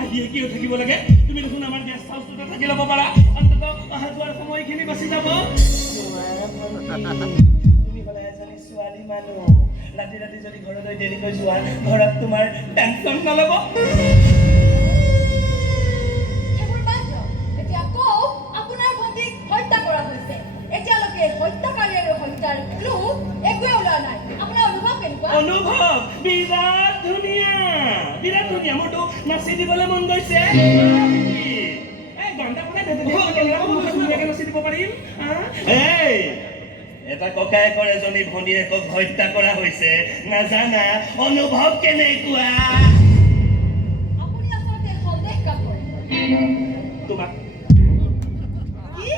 আহিয়ে কিয় থাকিব লাগে? তুমি দেখোন আমাৰ গেষ্ট হাউচটোতে থাকি ল'ব পাৰা। অন্তত অহা যোৱাৰ সময়খিনি বাচি যাব। তুমি হ'লে এজনী ছোৱালী মানুহ। ৰাতি ৰাতি যদি ঘৰলৈ দেৰিকৈ যোৱা, ঘৰত তোমাৰ টেনচন নল'ব। সেইবোৰ বাদ দিয়ক। এতিয়া কওক, আপোনাৰ ভণ্টিক হত্যা কৰা হৈছে। এতিয়ালৈকে হত্যাকাৰী আৰু হত্যাৰ ক্লু একোৱে ওলোৱা নাই। আপোনাৰ অনুভৱ কেনেকুৱা? অনুভৱ বিৰাট ধুনীয়া, বিৰাট ধুনীয়া। মোৰতো নাচি দিবলৈ মন গৈছে। এই ঘণ্টাখনে ধুনীয়াকৈ নাচি দিব পাৰিম। এই এটা ককায়েকৰ এজনী ভনীয়েকক হত্যা কৰা হৈছে, নাজানা অনুভৱ কেনেকুৱা? আপুনি আচলতে সন্দেহ কাক কৰে? তোমাক কি?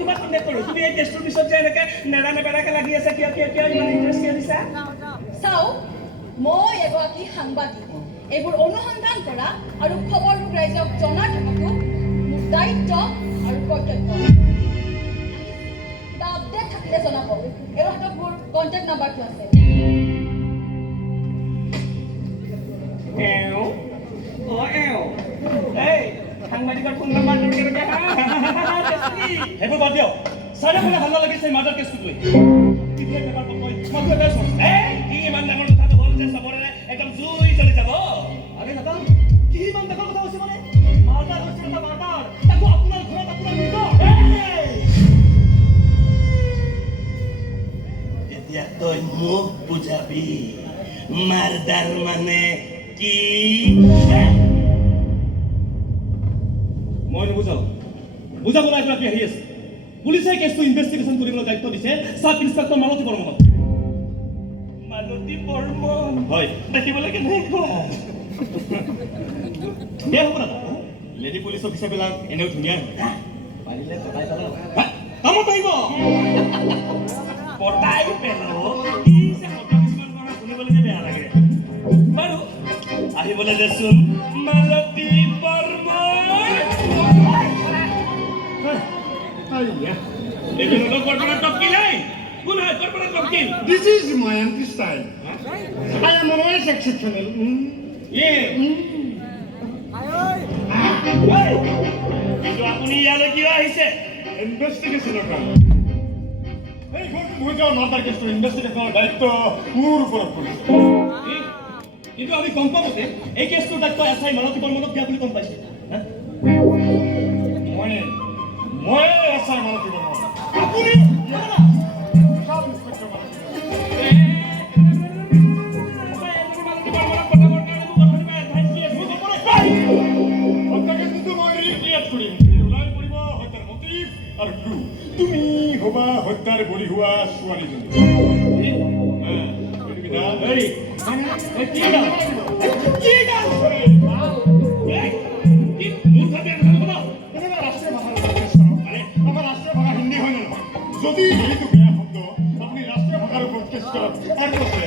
তোমাক সন্দেহ কৰোঁ। তুমি এই কেছটোৰ পিছত যে এনেকে নেৰা নেপেৰাকে লাগি আছে, কিয় ইমান ইণ্টাৰেষ্ট দিছা? চাওক, মই এগৰাকী সাংবাদিক। এইবোৰ অনুসন্ধান কৰা আৰু খবৰবোৰ ৰাইজক জনাই থকাটো মোৰ দায়িত্ব আৰু কৰ্তব্য। কিবা আপডেট থাকিলে জনাব। এই হাতত মোৰ কণ্টেক্ট নাম্বাৰটো আছে। এই সাংবাদিকৰ ফোন নাম্বাৰটো কেনেকৈ? সেইবোৰ বাদ দিয়ক। চাৰিওফালে হাল্লা লাগিছে মাৰ্ডাৰ কেছটোক লৈ। কি ইমান ডাঙৰ কথাটো হ'ল যে চবৰে একদম জুই জ্বলি যাব? আৰে দাদা, কি ইমান ডাঙৰ কথা হৈছে মানে? মাৰ্ডাৰ হৈছে এটা মাৰ্ডাৰ, তাকো আপোনাৰ ঘৰত, আপোনাৰ নিজৰ। এতিয়া তই মোক বুজাবি মাৰ্ডাৰ মানে কি? মই নুবুজাওঁ। বুজাবলৈ এগৰাকী আহি আছে। পুলিচে কেছটো ইনভেষ্টিগেশ্যন কৰিবলৈ দায়িত্ব দিছে চাব ইন্সপেক্টৰ মালতী বৰ্মনক। মালতী বৰ্মন? হয়। দেখিবলৈ কেনেকুৱা? ধুনীয়া হ'ব দাদা। লেডি পুলিচ অফিচাৰবিলাক এনেও ধুনীয়া। পাৰিলে পতাই পেলাও। কামত আহিব। পতাই পেলাও? কি যে কথা কিছুমান কথা শুনিবলৈ যে বেয়া লাগে। বাৰু আহিবলৈ দেচোন মালতী Barman. This is my anti-style. I am always exceptional. কিন্তু আপুনি ইয়ালৈ কিয় আহিছে? ইনভেষ্টিগেশ্যনৰ কাৰণে। এই ঘৰটো মই যাওঁ মাৰ্ডাৰ কেছটো ইনভেষ্টিগেশ্যনৰ দায়িত্ব মোৰ ওপৰত পৰিছে। কিন্তু আমি গম পাওঁ মতে এই কেছটোৰ দায়িত্ব এছ আই মালতী বৰ্মনক দিয়া বুলি গম পাইছে। মই এছ আই মালতী বৰ্মন। আপুনি চাব ইন্সপেক্টৰ মালতী বৰ্মন। তুমি হবা হত্যাৰ বলি হোৱা ছোৱালীজনী। আমাৰ ৰাষ্ট্ৰীয় ভাষা হিন্দী হয় নে নহয়? যদি সেইটো বেয়া শব্দ আপুনি ৰাষ্ট্ৰীয় ভাষাৰ ওপৰত কেছ কৰক আৰু আছে।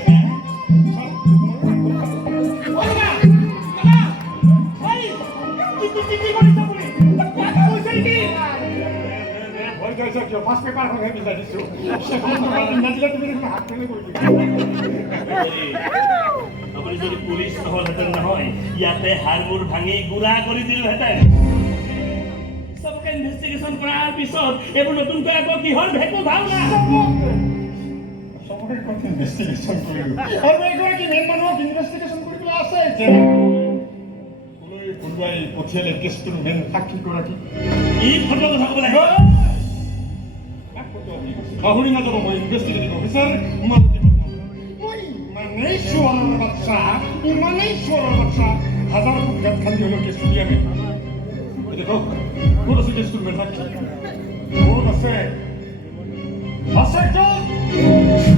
কিয় পাঁচ পেপাৰখনহে মিলাই দিছো। নাজিলে তুমি দেখোন হাত ফেলে কৰি আপুনি যদি পুলিচ নহলহেঁতেন নহয়, ইয়াতে হাড়বোৰ ভাঙি গুড়া কৰি দিলোহেঁতেন। চবকে ইনভেষ্টিগেশ্যন কৰাৰ পিছত এইবোৰ নতুনকৈ আকৌ কিহৰ ভেকু ভাওনা? চবকে ক'ত ইনভেষ্টিগেশ্যন কৰিলো আৰু এগৰাকী মেইন মানুহক ইনভেষ্টিগেশ্যন কৰিবলৈ আছে। কোনোবাই পঠিয়ালে কেছটোৰ মেইন সাক্ষীগৰাকী। কি ফটো কথা ক'ব লাগে? পাহৰি নাযাব মই ইনভেষ্টিগেটিভ অফিচাৰ মালতী বৰ্মন। মই ইমানেই চোৰৰ বাচ্চা, হাজাৰ গাঁত খান্দি হ'লেও কেছটো দিয়া নাই। এতিয়া কওক, ক'ত আছে কেছটোৰ মেইন সাক্ষী? ক'ত আছে? ক'ত?